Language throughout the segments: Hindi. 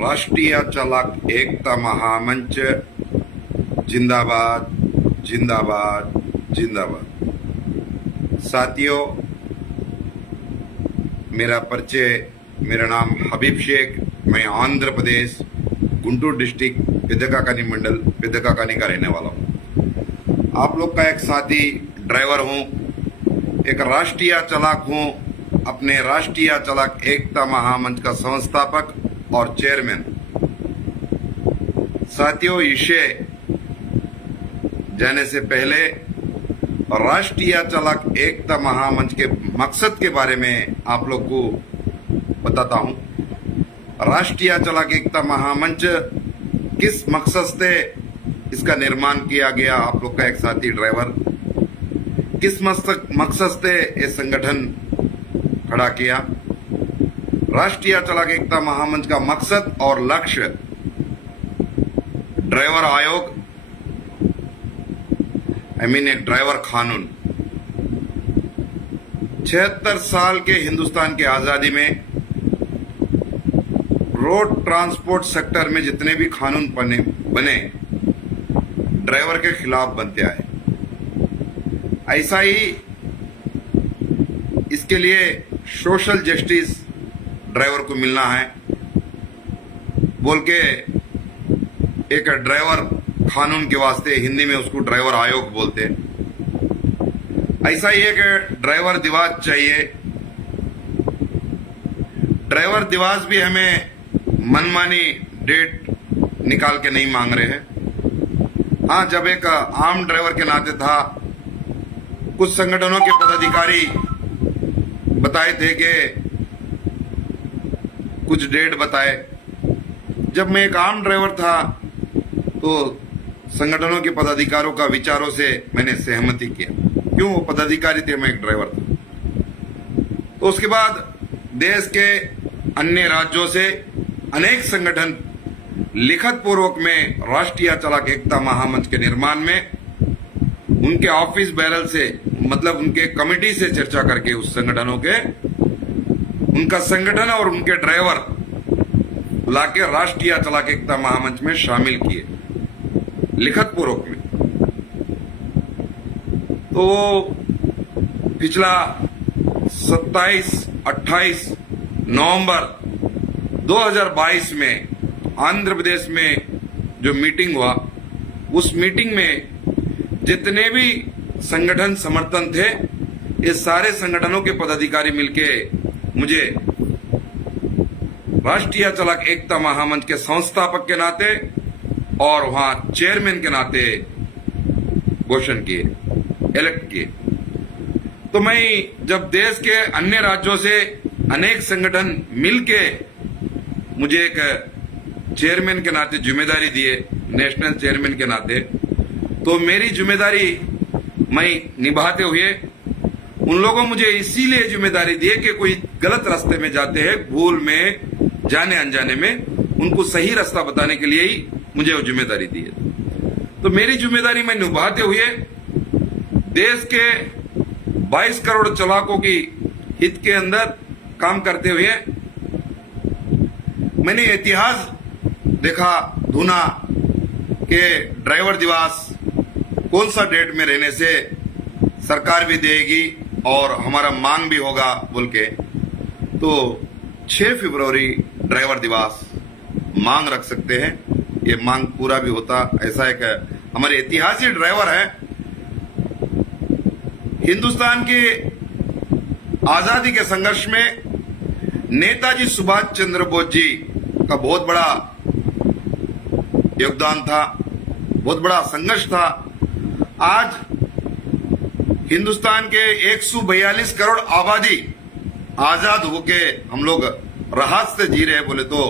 राष्ट्रीय चालक एकता महामंच जिंदाबाद जिंदाबाद जिंदाबाद। साथियों, मेरा परिचय, मेरा नाम हबीब शेख, मैं आंध्र प्रदेश गुंटूर डिस्ट्रिक्ट पेदकाकानी मंडल पेदकाकानी का रहने वाला हूँ। आप लोग का एक साथी ड्राइवर हूँ, एक राष्ट्रीय चालक हूँ, अपने राष्ट्रीय चालक एकता महामंच का संस्थापक और चेयरमैन। साथियों, विषय जाने से पहले राष्ट्रीय चालक एकता महामंच के मकसद के बारे में आप लोग को बताता हूं। राष्ट्रीय चालक एकता महामंच किस मकसद से इसका निर्माण किया गया, आप लोग का एक साथी ड्राइवर किस मकसद से ये संगठन खड़ा किया। राष्ट्रीय चालक एकता महामंच का मकसद और लक्ष्य ड्राइवर आयोग एक ड्राइवर कानून। 76 साल के हिंदुस्तान की आजादी में रोड ट्रांसपोर्ट सेक्टर में जितने भी कानून बने ड्राइवर के खिलाफ बनते आए। ऐसा ही इसके लिए सोशल जस्टिस ड्राइवर को मिलना है बोल के एक ड्राइवर कानून के वास्ते हिंदी में उसको ड्राइवर आयोग बोलते हैं। ऐसा ही एक ड्राइवर दिवस चाहिए। ड्राइवर दिवस भी हमें मनमानी डेट निकाल के नहीं मांग रहे हैं। हाँ, जब एक आम ड्राइवर के नाते था, कुछ संगठनों के पदाधिकारी बताए थे कि कुछ डेट बताए। जब मैं एक आम ड्राइवर था तो संगठनों के पदाधिकारियों का विचारों से मैंने सहमति किया। क्यों? वो पदाधिकारी थे, मैं एक ड्राइवर था। तो उसके बाद देश के अन्य राज्यों से अनेक संगठन लिखित पूर्वक में राष्ट्रीय चालक एकता महामंच के निर्माण में उनके ऑफिस बैरल से, मतलब उनके कमेटी से चर्चा करके उस संगठनों के, उनका संगठन और उनके ड्राइवर लाके राष्ट्रीय चालक एकता महामंच में शामिल किए लिखित पूर्वक में। तो पिछला 27-28 नवंबर 2022 में आंध्र प्रदेश में जो मीटिंग हुआ, उस मीटिंग में जितने भी संगठन समर्थन थे, ये सारे संगठनों के पदाधिकारी मिलके मुझे राष्ट्रीय चालक एकता महामंच के संस्थापक के नाते और वहां चेयरमैन के नाते घोषण किए, इलेक्ट किए। तो मैं जब देश के अन्य राज्यों से अनेक संगठन मिलके मुझे एक चेयरमैन के नाते जिम्मेदारी दिए, नेशनल चेयरमैन के नाते, तो मेरी जिम्मेदारी मैं निभाते हुए उन लोगों मुझे इसीलिए जिम्मेदारी दी कि कोई गलत रास्ते में जाते हैं, भूल में, जाने अनजाने में, उनको सही रास्ता बताने के लिए ही मुझे वो जिम्मेदारी दी है। तो मेरी जिम्मेदारी मैं निभाते हुए देश के 22 करोड़ चालकों की हित के अंदर काम करते हुए मैंने इतिहास देखा, ढूंढा कि ड्राइवर दिवस कौन सा डेट में रहने से सरकार भी देगी और हमारा मांग भी होगा बोल के। तो 6 फरवरी ड्राइवर दिवस मांग रख सकते हैं, ये मांग पूरा भी होता। ऐसा एक हमारे ऐतिहासिक ड्राइवर है। हिंदुस्तान की आजादी के संघर्ष में नेताजी सुभाष चंद्र बोस जी का बहुत बड़ा योगदान था, बहुत बड़ा संघर्ष था। आज हिंदुस्तान के 142 करोड़ आबादी आजाद होके हम लोग राहत से जी रहे हैं बोले तो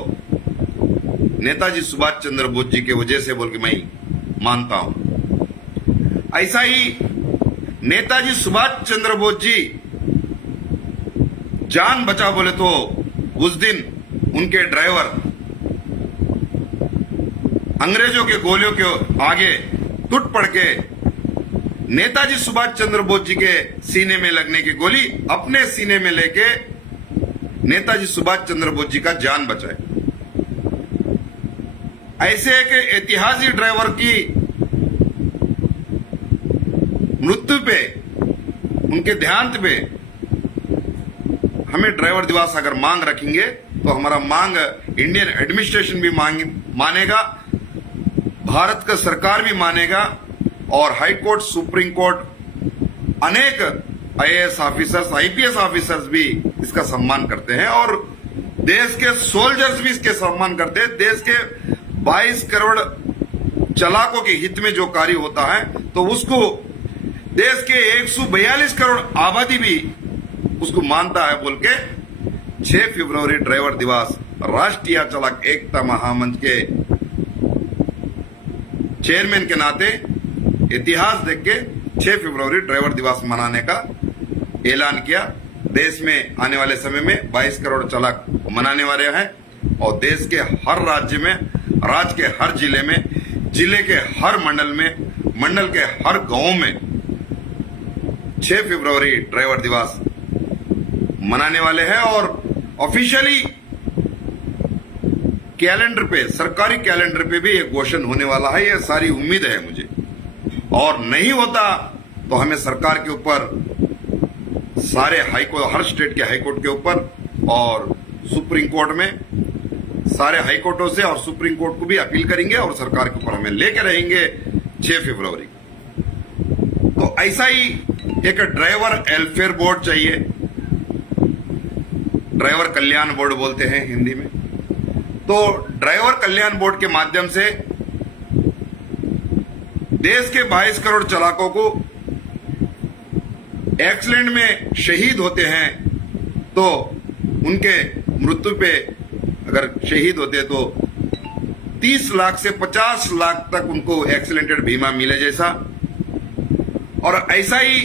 नेताजी सुभाष चंद्र बोस जी के वजह से बोल के मैं मानता हूं। ऐसा ही नेताजी सुभाष चंद्र बोस जी जान बचा बोले तो उस दिन उनके ड्राइवर अंग्रेजों के गोलियों के आगे टूट पड़ के नेताजी सुभाष चंद्र बोस जी के सीने में लगने की गोली अपने सीने में लेके नेताजी सुभाष चंद्र बोस जी का जान बचाए। ऐसे एक ऐतिहासिक ड्राइवर की मृत्यु पे, उनके देहांत पे हमें ड्राइवर दिवस अगर मांग रखेंगे तो हमारा मांग इंडियन एडमिनिस्ट्रेशन भी मानेगा, भारत का सरकार भी मानेगा, और हाई कोर्ट, सुप्रीम कोर्ट, अनेक आईएएस ऑफिसर्स, आईपीएस ऑफिसर्स भी इसका सम्मान करते हैं, और देश के सोल्जर्स भी इसके सम्मान करते हैं। देश के 22 करोड़ चालकों के हित में जो कार्य होता है तो उसको देश के 142 करोड़ आबादी भी उसको मानता है बोल के 6 फरवरी ड्राइवर दिवस राष्ट्रीय चालक एकता महामंच के चेयरमैन के नाते इतिहास देख के 6 फरवरी ड्राइवर दिवस मनाने का ऐलान किया। देश में आने वाले समय में 22 करोड़ चालक मनाने वाले हैं, और देश के हर राज्य में, राज्य के हर जिले में, जिले के हर मंडल में, मंडल के हर गांव में 6 फरवरी ड्राइवर दिवस मनाने वाले हैं। और ऑफिशियली कैलेंडर पे, सरकारी कैलेंडर पे भी एक घोषणा होने वाला है, ये सारी उम्मीद है मुझे। और नहीं होता तो हमें सरकार के ऊपर, सारे हाईकोर्ट, हर स्टेट के हाईकोर्ट के ऊपर और सुप्रीम कोर्ट में, सारे हाईकोर्टों से और सुप्रीम कोर्ट को भी अपील करेंगे, और सरकार के ऊपर हमें लेके रहेंगे 6 फरवरी। तो ऐसा ही एक ड्राइवर वेलफेयर बोर्ड चाहिए, ड्राइवर कल्याण बोर्ड बोलते हैं हिंदी में। तो ड्राइवर कल्याण बोर्ड के माध्यम से देश के 22 करोड़ चालकों को एक्सीडेंट में शहीद होते हैं तो उनके मृत्यु पे अगर शहीद होते तो 30 लाख से 50 लाख तक उनको एक्सीडेंटेड बीमा मिले जैसा, और ऐसा ही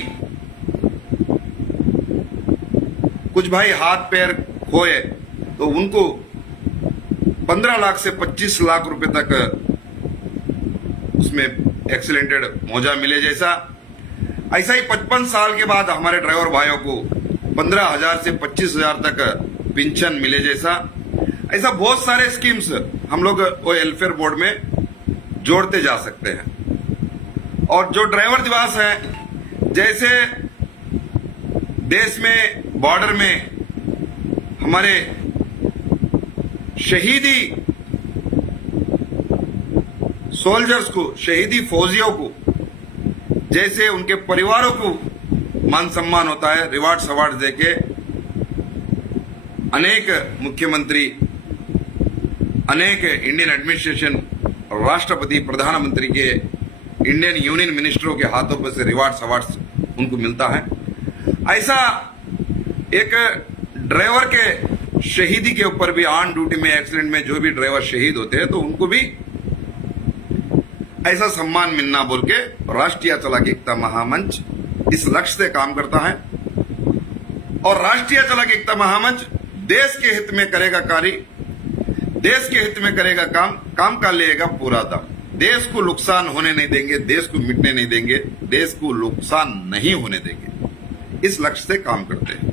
कुछ भाई हाथ पैर खोए तो उनको 15 लाख से 25 लाख रुपए तक उसमें एक्सीडेंटेड मुआवजा मिले जैसा। ऐसा ही 55 साल के बाद हमारे ड्राइवर भाइयों को 15,000 से 25,000 तक पेंशन मिले जैसा। ऐसा बहुत सारे स्कीम्स हम लोग वो वेलफेयर बोर्ड में जोड़ते जा सकते हैं। और जो ड्राइवर दिवस है, जैसे देश में बॉर्डर में हमारे शहीदी सोल्जर्स को, शहीदी फौजियों को, जैसे उनके परिवारों को मान सम्मान होता है, रिवार्ड अवार्ड देके अनेक मुख्यमंत्री, अनेक इंडियन एडमिनिस्ट्रेशन, राष्ट्रपति, प्रधानमंत्री के, इंडियन यूनियन मिनिस्टरों के हाथों पर से रिवार्ड अवार्ड उनको मिलता है। ऐसा एक ड्राइवर के शहीदी के ऊपर भी, ऑन ड्यूटी में, एक्सीडेंट में जो भी ड्राइवर शहीद होते हैं तो उनको भी ऐसा सम्मान मिलना बोल के राष्ट्रीय चालक एकता महामंच इस लक्ष्य से काम करता है। और राष्ट्रीय चालक एकता महामंच देश के हित में करेगा कार्य, देश के हित में करेगा काम का लेगा पूरा दाम। देश को नुकसान होने नहीं देंगे, देश को मिटने नहीं देंगे, देश को नुकसान नहीं होने देंगे, इस लक्ष्य से काम करते हैं।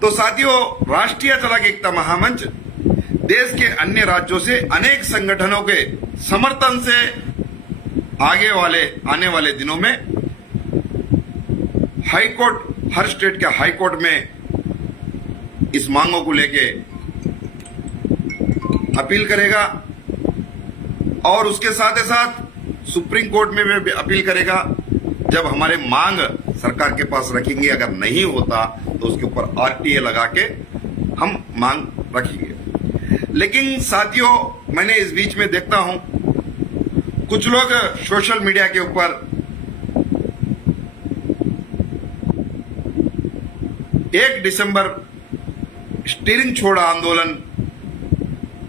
तो साथियों, राष्ट्रीय चालक एकता महामंच देश के अन्य राज्यों से अनेक संगठनों के समर्थन से आने वाले दिनों में हाई कोर्ट, हर स्टेट के हाई कोर्ट में इस मांगों को लेके अपील करेगा, और उसके साथ ही साथ सुप्रीम कोर्ट में भी अपील करेगा। जब हमारे मांग सरकार के पास रखेंगे, अगर नहीं होता तो उसके ऊपर आरटीए लगा के हम मांग रखेंगे। लेकिन साथियों, मैंने इस बीच में देखता हूं कुछ लोग सोशल मीडिया के ऊपर 1 दिसंबर स्टीयरिंग छोड़ आंदोलन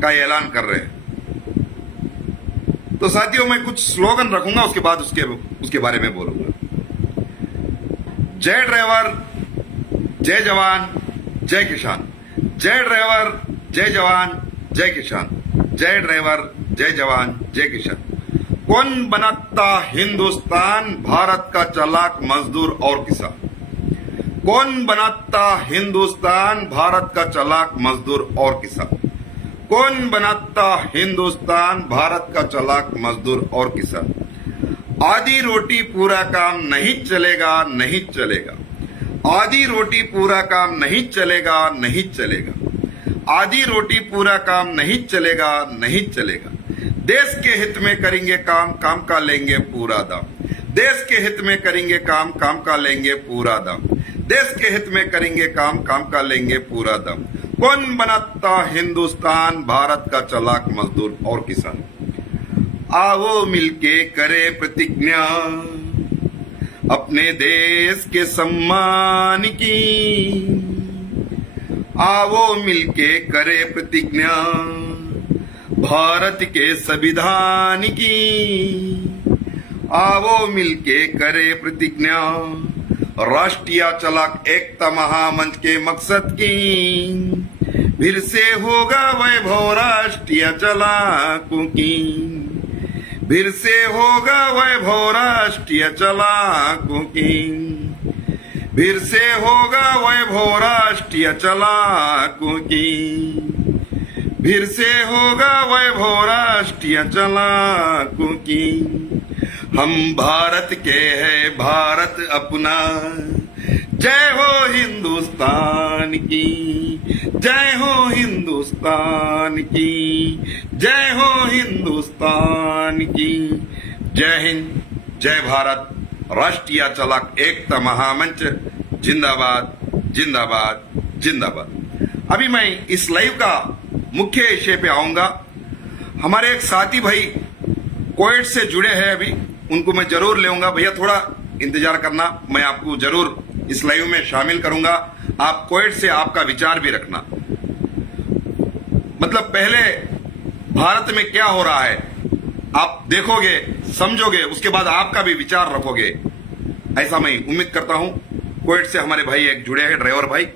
का ऐलान कर रहे हैं। तो साथियों, मैं कुछ स्लोगन रखूंगा, उसके बाद उसके बारे में बोलूंगा। जय ड्राइवर, जय जवान, जय किसान। जय ड्राइवर, जय जवान, जय किसान। जय ड्राइवर, जय जवान, जय किसान। कौन बनाता हिंदुस्तान, भारत का चालाक मजदूर और किसान। कौन बनाता हिंदुस्तान, भारत का चालाक मजदूर और किसान। कौन बनाता हिंदुस्तान, भारत का चालाक मजदूर और किसान। आधी रोटी पूरा काम नहीं चलेगा, नहीं चलेगा। आधी रोटी पूरा काम नहीं चलेगा, नहीं चलेगा। आधी रोटी पूरा काम नहीं चलेगा, नहीं चलेगा। देश के हित में करेंगे काम, काम का लेंगे पूरा दाम। देश के हित में करेंगे काम, काम का लेंगे पूरा दाम। देश के हित में करेंगे काम, काम का लेंगे पूरा दाम। कौन बनाता हिंदुस्तान, भारत का चालाक मजदूर और किसान। आओ मिलके करे प्रतिज्ञा अपने देश के सम्मान की। आओ मिलके करे प्रतिज्ञा भारत के संविधान की। आओ मिलके करे प्रतिज्ञा राष्ट्रीय चालाक एकता महामंच के मकसद की। फिर से होगा वैभव राष्ट्रीय चालाकों की। फिर से होगा वैभव राष्ट्रीय चालाकों की। फिर से होगा वैभव राष्ट्रीय चालाकों की। फिर से होगा वैभव राष्ट्रीय चालाकों की। हम भारत के हैं, भारत अपना। जय हो हिंदुस्तान की, जय हो हिंदुस्तान की, जय हो हिंदुस्तान की। जय हिंद, जय भारत। राष्ट्रीय चालाक एकता महामंच जिंदाबाद, जिंदाबाद, जिंदाबाद। अभी मैं इस लाइव का मुख्य विषय पे आऊंगा। हमारे एक साथी भाई कोविड से जुड़े हैं, अभी उनको मैं जरूर लेऊंगा। भैया थोड़ा इंतजार करना, मैं आपको जरूर इस लाइव में शामिल करूंगा। आप कोविड से आपका विचार भी रखना। मतलब पहले भारत में क्या हो रहा है आप देखोगे, समझोगे, उसके बाद आपका भी विचार रखोगे, ऐसा मैं उम्मीद करता हूं। कोविड से हमारे भाई एक जुड़े हैं, ड्राइवर भाई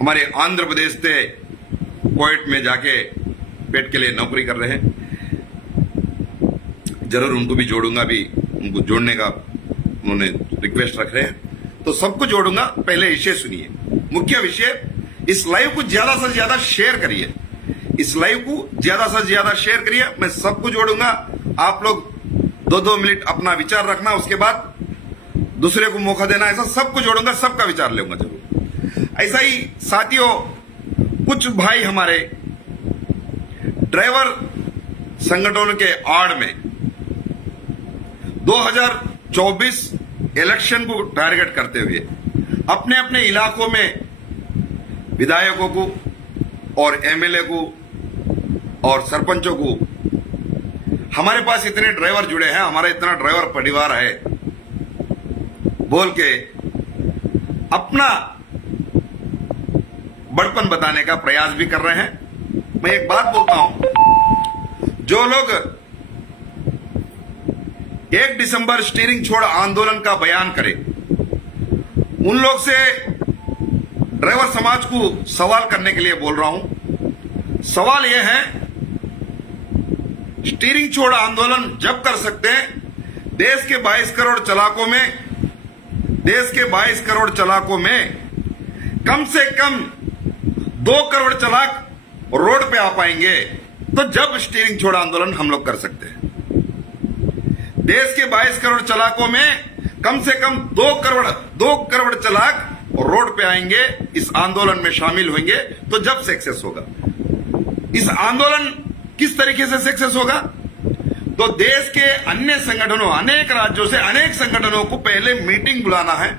हमारे आंध्र प्रदेश से कोविड में जाके पेट के लिए नौकरी कर रहे हैं। जरूर उनको भी जोड़ूंगा, भी उनको जोड़ने का उन्होंने रिक्वेस्ट रख रहे हैं, तो सबको जोड़ूंगा। पहले विषय सुनिए, मुख्य विषय। इस लाइव को ज्यादा से ज्यादा शेयर करिए, इस लाइव को ज्यादा से ज्यादा शेयर करिए। मैं सबको जोड़ूंगा, आप लोग 2-2 मिनट अपना विचार रखना, उसके बाद दूसरे को मौका देना। ऐसा सबको जोड़ूंगा, सबका विचार लूंगा जरूर। ऐसा ही साथियों, कुछ भाई हमारे ड्राइवर संगठनों के आड़ में 2024 इलेक्शन को टारगेट करते हुए अपने अपने इलाकों में विधायकों को और एमएलए को और सरपंचों को, हमारे पास इतने ड्राइवर जुड़े हैं, हमारा इतना ड्राइवर परिवार है, बोल के अपना बड़पन बताने का प्रयास भी कर रहे हैं। मैं एक बात बोलता हूं, जो लोग 1 दिसंबर स्टीयरिंग छोड़ आंदोलन का बयान करें, उन लोग से ड्राइवर समाज को सवाल करने के लिए बोल रहा हूं। सवाल यह है, स्टीयरिंग छोड़ आंदोलन जब कर सकते हैं, देश के 22 करोड़ चालकों में, देश के 22 करोड़ चालकों में कम से कम 2 करोड़ चालक रोड पे आ पाएंगे, तो जब स्टीयरिंग छोड़ आंदोलन हम लोग कर सकते हैं। देश के 22 करोड़ चालकों में कम से कम 2 करोड़ चालक रोड पे आएंगे, इस आंदोलन में शामिल होंगे, तो जब सक्सेस होगा। इस आंदोलन किस तरीके से सक्सेस होगा, तो देश के अन्य संगठनों, अनेक राज्यों से अनेक संगठनों को पहले मीटिंग बुलाना है,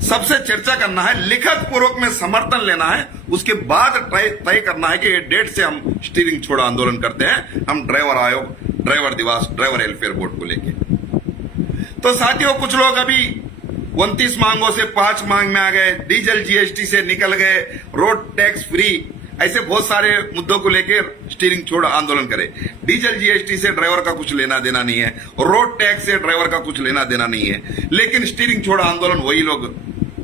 सबसे चर्चा करना है, लिखित पूर्वक में समर्थन लेना है, उसके बाद तय करना है कि ये डेट से हम स्टीयरिंग छोड़ आंदोलन करते हैं, हम ड्राइवर आयोग, ड्राइवर दिवस, ड्राइवर वेलफेयर बोर्ड को लेके। तो साथियों, कुछ लोग अभी 29 मांगों से 5 मांग में आ गए, डीजल जीएसटी से निकल गए, रोड टैक्स फ्री, ऐसे बहुत सारे मुद्दों को लेकर स्टीयरिंग छोड़ आंदोलन करे। डीजल जीएसटी से ड्राइवर का कुछ लेना देना नहीं है, रोड टैक्स से ड्राइवर का कुछ लेना देना नहीं है, लेकिन स्टीयरिंग छोड़ आंदोलन वही लोग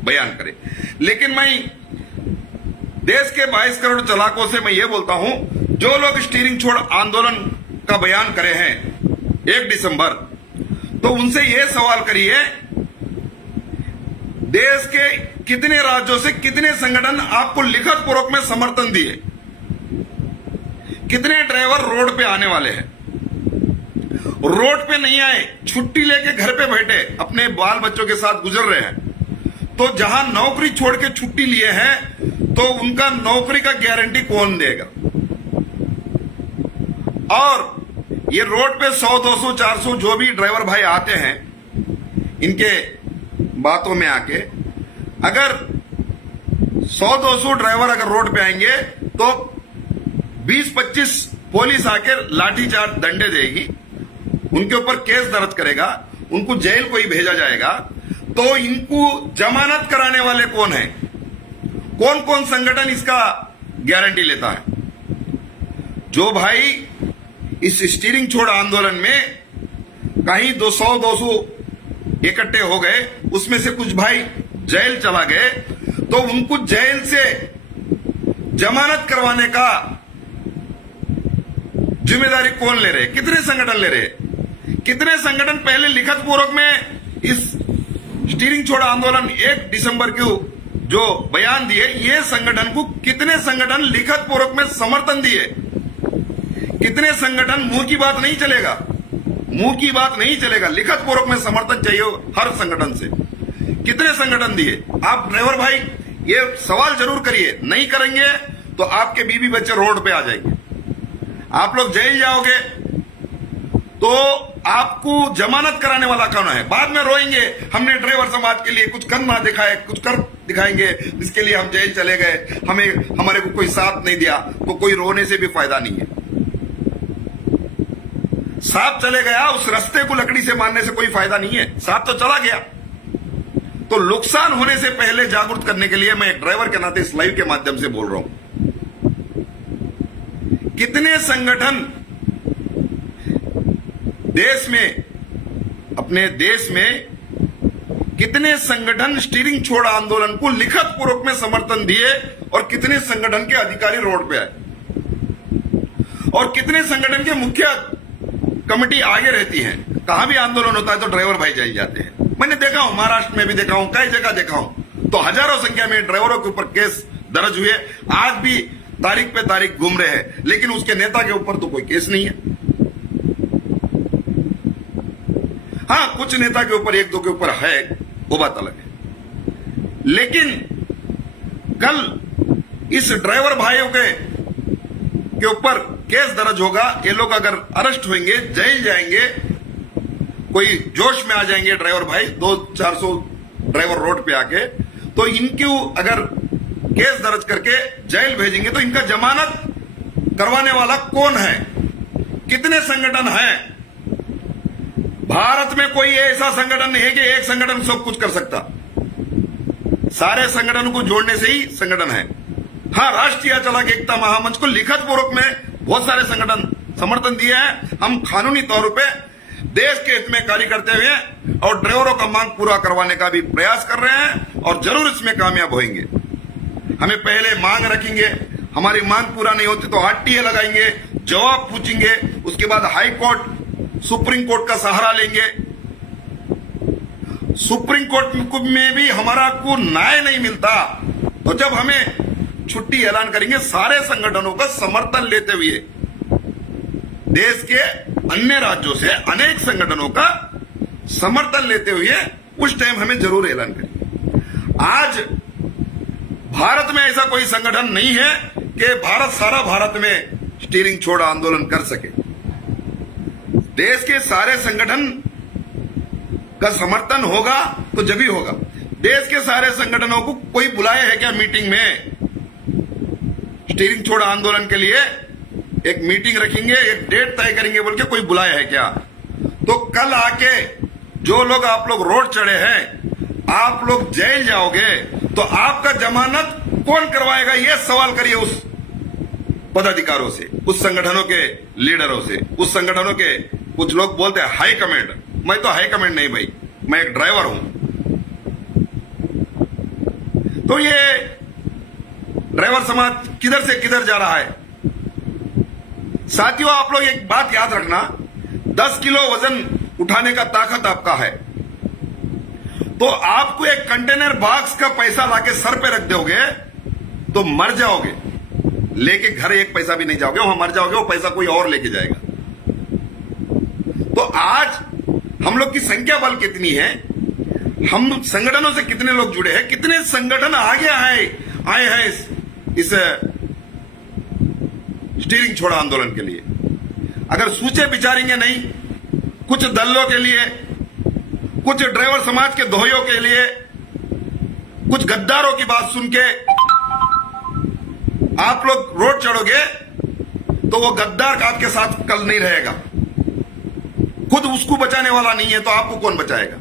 बयान करे। लेकिन मैं देश के 22 करोड़ चालकों से मैं ये बोलता हूं, जो लोग स्टीयरिंग छोड़ आंदोलन का बयान करे हैं 1 दिसंबर, तो उनसे ये सवाल करिए, देश के कितने राज्यों से कितने संगठन आपको लिखित पूर्वक में समर्थन दिए, कितने ड्राइवर रोड पे आने वाले हैं, रोड पे नहीं आए, छुट्टी लेके घर पे बैठे अपने बाल बच्चों के साथ गुजर रहे हैं। तो जहां नौकरी छोड़ के छुट्टी लिए हैं तो उनका नौकरी का गारंटी कौन देगा? और ये रोड पे 100, 200, 400 जो भी ड्राइवर भाई आते हैं, इनके बातों में आके अगर 100, 200 ड्राइवर अगर रोड पे आएंगे तो 20-25 पुलिस आकर लाठीचार्ज डंडे देगी, उनके ऊपर केस दर्ज करेगा, उनको जेल को ही भेजा जाएगा। तो इनको जमानत कराने वाले कौन है? कौन कौन संगठन इसका गारंटी लेता है? जो भाई इस स्टीयरिंग छोड़ आंदोलन में कहीं 200 इकट्ठे हो गए, उसमें से कुछ भाई जेल चला गए, तो उनको जेल से जमानत करवाने का जिम्मेदारी कौन ले रहे? कितने संगठन ले रहे? कितने संगठन पहले लिखित पूर्वक में इस स्टीयरिंग छोड़ आंदोलन 1 दिसंबर को जो बयान दिए, ये संगठन को कितने संगठन लिखित पूर्वक में समर्थन दिए? कितने संगठन मुंह की बात नहीं चलेगा, मुंह की बात नहीं चलेगा, लिखित पूर्वक में समर्थन चाहिए हर संगठन से। कितने संगठन दिए? आप ड्राइवर भाई ये सवाल जरूर करिए, नहीं करेंगे तो आपके बीवी बच्चे रोड पे आ जाएंगे, आप लोग जेल जाओगे, तो आपको जमानत कराने वाला कौन है? बाद में रोएंगे हमने ड्राइवर समाज के लिए कुछ करना दिखाए, कुछ कर दिखाएंगे, इसके लिए हम जेल चले गए, हमारे को कोई साथ नहीं दिया। तो कोई रोने से भी फायदा नहीं है। सांप चले गया, उस रास्ते को लकड़ी से मारने से कोई फायदा नहीं है, सांप तो चला गया। तो नुकसान होने से पहले जागरूक करने के लिए मैं एक ड्राइवर के नाते इस लाइव के माध्यम से बोल रहा हूं। कितने संगठन देश में, अपने देश में कितने संगठन स्टीयरिंग छोड़ आंदोलन को लिखित पूर्वक में समर्थन दिए और कितने संगठन के अधिकारी रोड पे आए और कितने संगठन के मुख्य कमेटी आगे रहती है? कहां भी आंदोलन होता है तो ड्राइवर भाई जाए जाते हैं। मैंने देखा हूं, महाराष्ट्र में भी देखा हूं, कई जगह देखा हूं, तो हजारों संख्या में ड्राइवरों के ऊपर केस दर्ज हुए, आज भी तारीख पे तारीख घूम रहे हैं, लेकिन उसके नेता के ऊपर तो कोई केस नहीं है। हाँ, कुछ नेता के ऊपर, 1-2 के ऊपर है, वो बात अलग है। लेकिन कल इस ड्राइवर भाइयों के ऊपर केस दर्ज होगा, ये लोग अगर अरेस्ट होंगे, जेल जाएंगे, कोई जोश में आ जाएंगे ड्राइवर भाई, 200-400 ड्राइवर रोड पे आके, तो इनको अगर केस दर्ज करके जेल भेजेंगे तो इनका जमानत करवाने वाला कौन है? कितने संगठन हैं? भारत में कोई ऐसा संगठन नहीं है कि एक संगठन सब कुछ कर सकता, सारे संगठनों को जोड़ने से ही संगठन है। हाँ, राष्ट्रीय चालक एकता महामंच को लिखित पूर्वक में बहुत सारे संगठन समर्थन दिए हैं। हम कानूनी तौर पे देश के हित में कार्य करते हुए और ड्राइवरों का मांग पूरा करवाने का भी प्रयास कर रहे हैं और जरूर इसमें कामयाब होंगे। हमें पहले मांग रखेंगे, हमारी मांग पूरा नहीं होती तो आरटीए लगाएंगे, जवाब पूछेंगे, उसके बाद हाई कोर्ट, सुप्रीम कोर्ट का सहारा लेंगे। सुप्रीम कोर्ट में भी हमारा को न्याय नहीं मिलता तो जब हमें छुट्टी ऐलान करेंगे, सारे संगठनों का समर्थन लेते हुए, देश के अन्य राज्यों से अनेक संगठनों का समर्थन लेते हुए उस टाइम हमें जरूर ऐलान करेंगे। आज भारत में ऐसा कोई संगठन नहीं है कि सारा भारत में स्टीयरिंग छोड़ आंदोलन कर सके। देश के सारे संगठन का समर्थन होगा तो जब ही होगा। देश के सारे संगठनों को कोई बुलाया है क्या मीटिंग में? स्टीयरिंग छोड़ आंदोलन के लिए एक मीटिंग रखेंगे, एक डेट तय करेंगे बोल के कोई बुलाया है क्या? तो कल आके जो लोग आप लोग रोड चढ़े हैं, आप लोग जेल जाओगे तो आपका जमानत कौन करवाएगा? ये सवाल करिए उस पदाधिकारों से, उस संगठनों के लीडरों से, उस संगठनों के कुछ लोग बोलते हैं हाई कमांड। मैं तो हाई कमांड नहीं भाई, मैं एक ड्राइवर हूं। तो ये ड्राइवर समाज किधर से किधर जा रहा है? साथियों, आप लोग एक बात याद रखना, 10 किलो वजन उठाने का ताकत आपका है तो आपको एक कंटेनर बॉक्स का पैसा लाके सर पे रख दोगे तो मर जाओगे। लेके घर एक पैसा भी नहीं जाओगे, वहां मर जाओगे, वो पैसा कोई और लेके जाएगा। तो आज हम लोग की संख्या बल कितनी है, हम संगठनों से कितने लोग जुड़े हैं, कितने संगठन आगे आए हैं इस स्टीयरिंग छोड़ा आंदोलन के लिए। अगर सोचे विचारेंगे नहीं, कुछ दलों के लिए, कुछ ड्राइवर समाज के दोहियों के लिए, कुछ गद्दारों की बात सुन के आप लोग रोड चढ़ोगे, तो वो गद्दार का आपके साथ कल नहीं रहेगा। खुद उसको बचाने वाला नहीं है तो आपको कौन बचाएगा?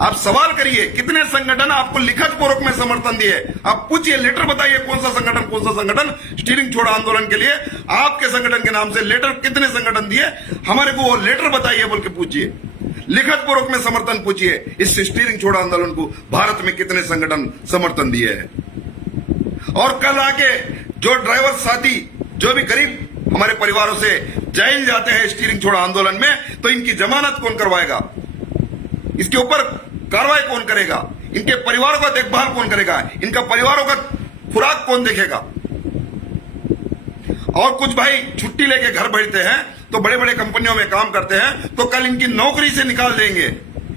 आप सवाल करिए, कितने संगठन आपको लिखित पूर्वक में समर्थन दिए? आप पूछिए, लेटर बताइए कौन सा संगठन स्टीयरिंग छोड़ा आंदोलन के लिए आपके संगठन के नाम से लेटर कितने संगठन दिए, हमारे को वो लेटर बताइए बोल के पूछिए, लिखित पूर्वक में समर्थन पूछिए। इस स्टीयरिंग छोड़ा आंदोलन को भारत में कितने संगठन समर्थन दिए हैं? और कल आके जो ड्राइवर साथी, जो भी गरीब हमारे परिवारों से जेल जाते हैं स्टीयरिंग छोड़ा आंदोलन में, तो इनकी जमानत कौन करवाएगा? इसके ऊपर कार्रवाई कौन करेगा? इनके परिवारों का देखभाल कौन करेगा? इनका परिवारों का खुराक कौन देखेगा? और कुछ भाई छुट्टी लेके घर बैठते हैं, तो बड़े बड़े कंपनियों में काम करते हैं, तो कल इनकी नौकरी से निकाल देंगे,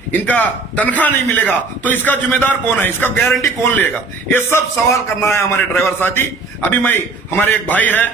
इनका तनख्वाह नहीं मिलेगा, तो इसका जिम्मेदार कौन है? इसका गारंटी कौन लेगा? ये सब सवाल करना है हमारे ड्राइवर साथी। अभी हमारे एक भाई है,